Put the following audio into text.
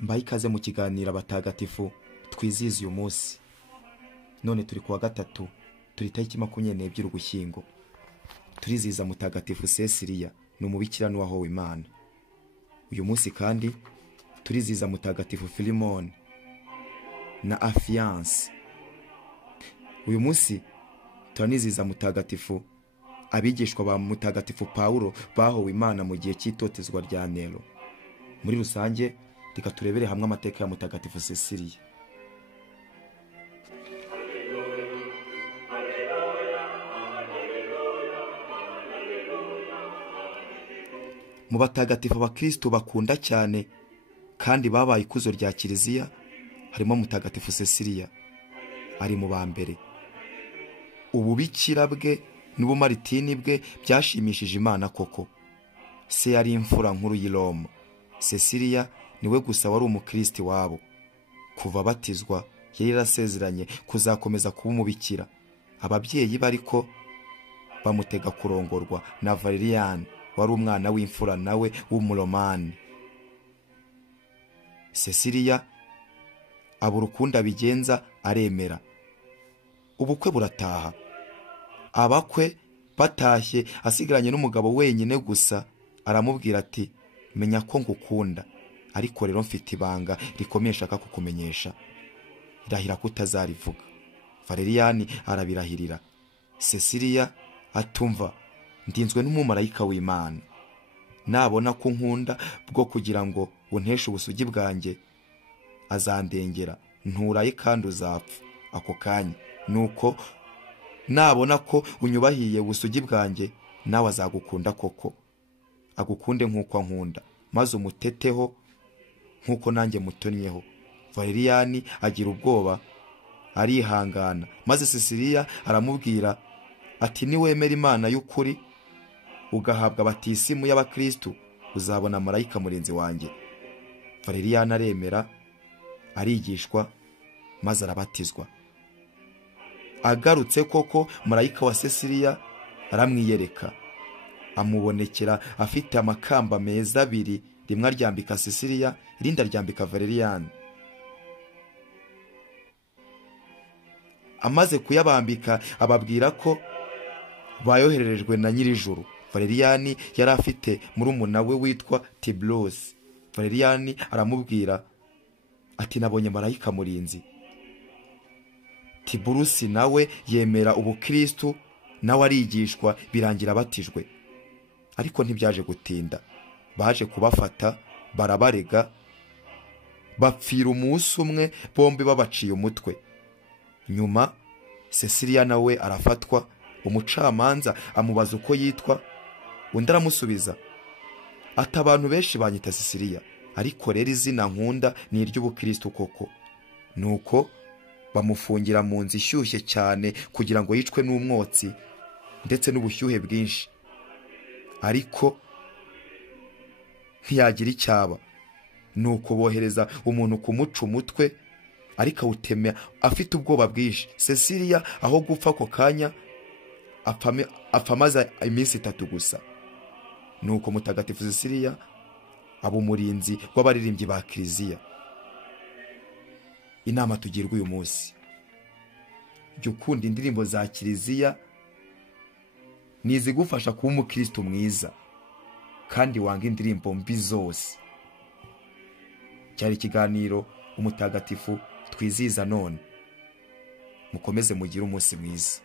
Mbaye ikaze mu kiganiro abatagatifu twizihiza uyu munsi. None turi kuwa gatatu, turi tariki 22 Ugushyingo. Turizihiza mutagatifu Cecilia, ni umubikira n'uwahowe Imana. Uyu munsi kandi turizihiza mutagatifu Filimon na Afiance. Uyu munsi turanizihiza mutagatifu abigishwa ba mutagatifu Paulo bahowe Imana mu gihe cy'itotezwa rya Nero. Muri rusange reka turebere hamwe amateka ya mutagatifu Cecilia. Mu batagatifu abakristo bakunda cyane kandi babaye ikuzo rya Kiliziya harimo mutagatifu Cecilia, ari mu ba mbere. Ububikira bwe n'ubumaritini bwe byashimishije Imana koko. Se yari imfura nkuru y'i Roma. Cecilia niwe gusa wari umukristo wabo. Kuva batizwa yari yarasezeranye kuzakomeza kuba umubikira. Ababyeyi bariko bamutega kurongorwa na Valerian, wari umwana w'imfura nawe w'umuromani. Cecilia aburukunda bigenza aremera. Ubukwe burataha. Abakwe batashye asigaranye n'umugabo wenyine gusa, aramubwira ati menya ko ngukunda, ariko rero mfite ibanga rikomeye nshaka kukumenyesha. Irahira kutazarivuga. Valerian arabirahirira. Cecilia atumva, ndinzwe n'umumarayika w'Imana. Nabona ko nkunda bwo kugira ngo unteshe ubusugi bwanjye, azandengera, nturaye kandi uzapfa ako kanya. Nuko nabona ko unyubahiye ubusugi bwanjye, nawe azagukunda koko, agukunde nk'uko ankunda, maze umuteteho nk'uko nanjye mutonnyeho. Valerian agira ubwoba, arihangana, maze Cecilia aramubwira ati niwemera Imana y'ukuri ugahabwa batisimu y'abakristo, uzabona marayika murinzi wanjye. Valerian aremera, arigishwa, maze arabatizwa. Agarutse koko marayika wa Cecilia aramwiyereka, amubonekera afite amakamba meza abiri, rimwe aryambika Cecilia, irindi aryambika Valerian. Amaze kuyabambika ababwira ko bayohererejwe na Nyirijuru. Valerian yari afite murumuna we witwa Tibulus. Valerian aramubwira ati nabonye marayika murinzi. Tibulus nawe yemera ubukristo, nawe arigishwa, birangira batijwe. Ariko ntibyaje gutinda, baje kubafata barabarega, bapfira umunsi umwe bombi babaciye umutwe. Nyuma Cecilia nawe arafatwa, umucamanza amubaza uko yitwa, undi aramusubiza ati abantu benshi banyita Cecilia, ariko rero izina nkunda ni iry'ubukristo koko. Nuko bamufungira mu nzu ishyushye cyane kugira ngo yicwe n'umwotsi ndetse n'ubushyuhe bwinshi, ariko ntiyagira icyaba. Nuko bohereza umuntu kumuca umutwe, ariko awutemera afite ubwoba bwinshi. Cecilia aho gupfa ako kanya apfa amaze iminsi 3 gusa. Nuko mutagatifu Cecilia aba umurinzi w'abaririmbyi ba Kiliziya. Inama tugirwa uyu munsi: jya ukunda indirimbo za Kiliziya, nizigufasha kuba umukristo mwiza, kandi wanga indirimbo mbi zose. Cyari ikiganiro umutagatifu twizihiza none. Mukomeze mugire umunsi mwiza.